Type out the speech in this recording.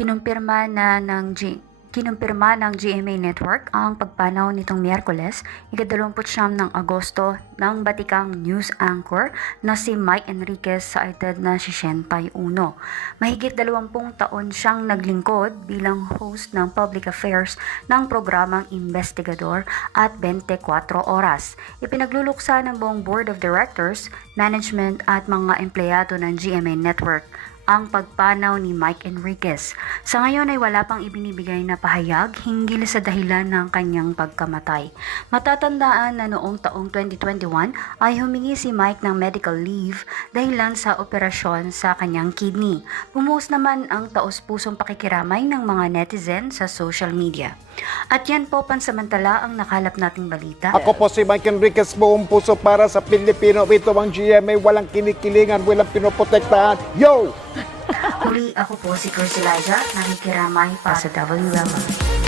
Kinumpirma na ng G Kinumpirma ng GMA Network ang pagpanaw nitong Miyerkules, ika-29 ng Agosto ng batikang news anchor na si Mike Enriquez sa edad na 61. Mahigit 20 taon siyang naglingkod bilang host ng public affairs ng programang Investigador at 24 oras. Ipinagluluksa ng buong board of directors, management at mga empleyado ng GMA Network ang pagpanaw ni Mike Enriquez. Sa ngayon ay wala pang ibinibigay na pahayag hinggil sa dahilan ng kanyang pagkamatay. Matatandaan na noong taong 2021 ay humingi si Mike ng medical leave dahilan sa operasyon sa kanyang kidney. Bumuhos naman ang taos-pusong pakikiramay ng mga netizen sa social media. At yan po pansamantala ang nakalap nating balita. Ako po si Mike Enriquez, buong puso para sa Pilipino. Ito ang GMA, walang kinikilingan, walang pinoprotektahan. Yo! Muli ako po si Chris Elijah, nakikiramay pa sa WMO.